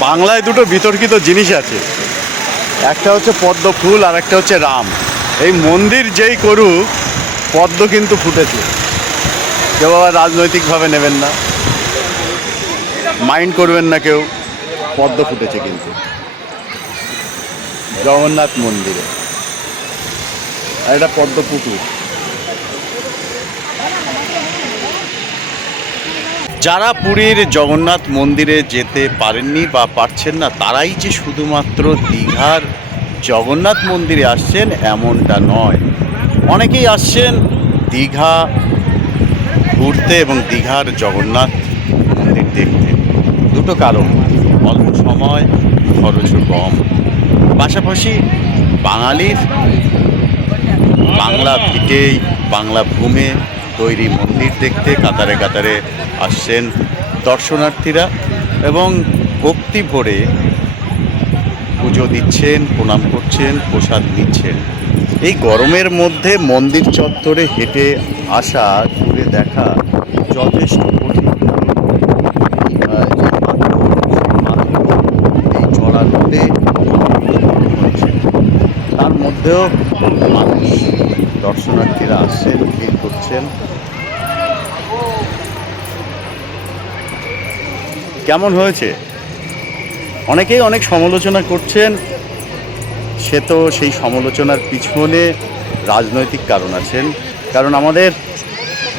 বাংলায় দুটো বিতর্কিত জিনিস আছে, একটা হচ্ছে পদ্ম ফুল আর একটা হচ্ছে রাম। এই মন্দির যেই করুক, পদ্ম কিন্তু ফুটেছে। কেউ আবার রাজনৈতিকভাবে নেবেন না, মাইন্ড করবেন না কেউ, পদ্ম ফুটেছে কিন্তু জগন্নাথ মন্দিরে। আর এটা পদ্ম পুকুর। যারা পুরীর জগন্নাথ মন্দিরে যেতে পারেননি বা পারছেন না, তারাই যে শুধুমাত্র দীঘার জগন্নাথ মন্দিরে আসছেন এমনটা নয়। অনেকেই আসছেন দীঘা ঘুরতে এবং দীঘার জগন্নাথ মন্দির দেখতে। দুটো কারণ, অল্প সময়, খরচও কম, পাশাপাশি বাঙালির বাংলা ভিটেই বাংলা ভূমে তৈরি মন্দির দেখতে কাতারে কাতারে আসছেন দর্শনার্থীরা এবং ভক্তি ভরে পুজো দিচ্ছেন, প্রণাম করছেন, প্রসাদ নিচ্ছেন। এই গরমের মধ্যে মন্দির চত্বরে হেঁটে আসা, ঘুরে দেখা যথেষ্ট কঠিন। এই চড়া রোদে হচ্ছে, তার মধ্যেও মানুষ দর্শনার্থীরা আসছেন, ভিড় করছেন। কেমন হয়েছে? অনেকেই অনেক সমালোচনা করছেন। সে তো সেই সমালোচনার পিছনে রাজনৈতিক কারণ আছেন, কারণ আমাদের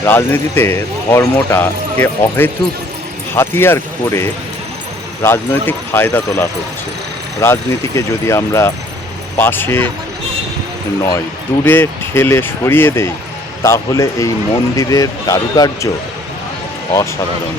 রাজনীতিতে ধর্মটাকে অহেতুক হাতিয়ার করে রাজনৈতিক ফায়দা তোলা হচ্ছে। রাজনীতিকে যদি আমরা পাশে নয়, দূরে ঠেলে সরিয়ে দেই, তাহলে এই মন্দিরের কারুকার্য অসাধারণ।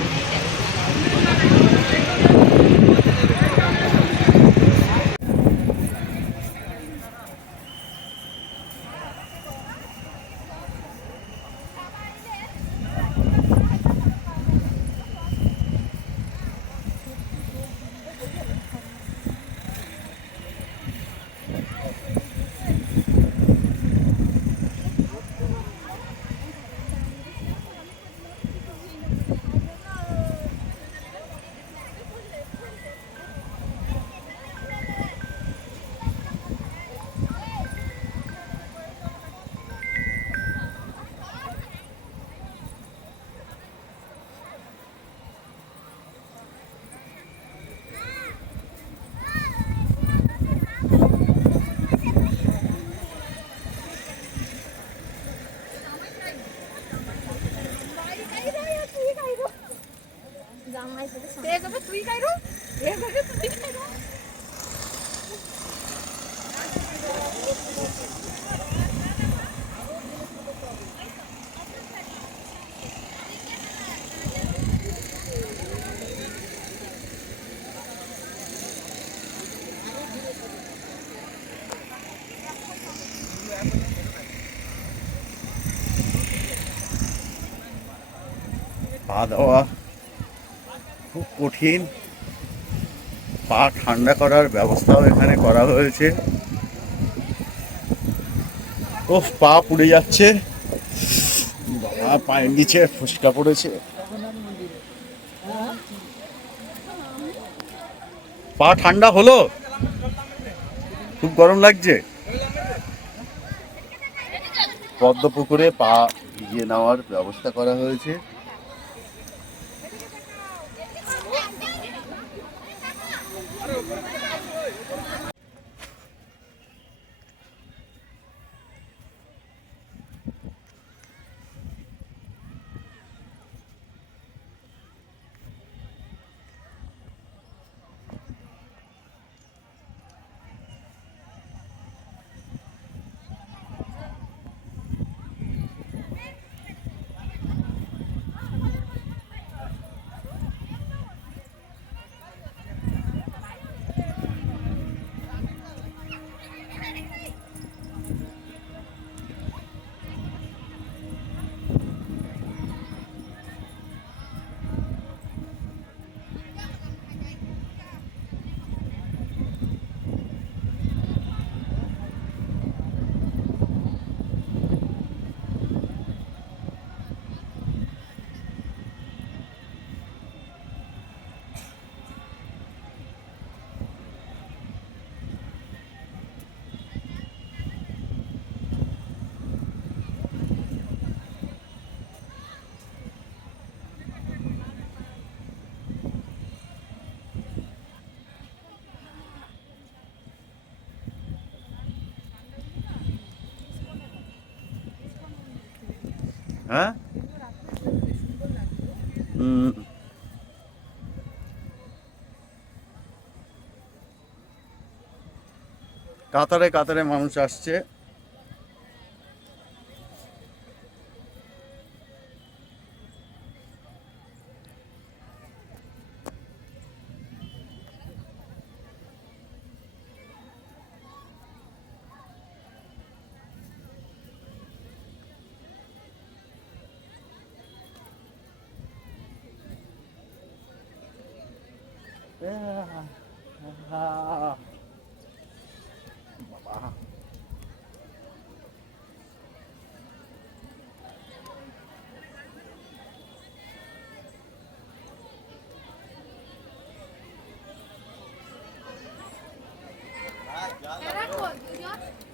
পা দেওয়া খুব কঠিন। পা ঠান্ডা করার ব্যবস্থাও এখানে করা হয়েছে। ও, পা পুড়ে যাচ্ছে, বাবা পায়ের নিচে ফুসকা পড়েছে। পা ঠান্ডা হলো? খুব গরম লাগছে। পদ্ম পুকুরে পা ভিজিয়ে নেওয়ার ব্যবস্থা করা হয়েছে। হ্যাঁ হুম। কাতারে কাতারে মানুষ আসছে। বাবা, Era quanto, Jota?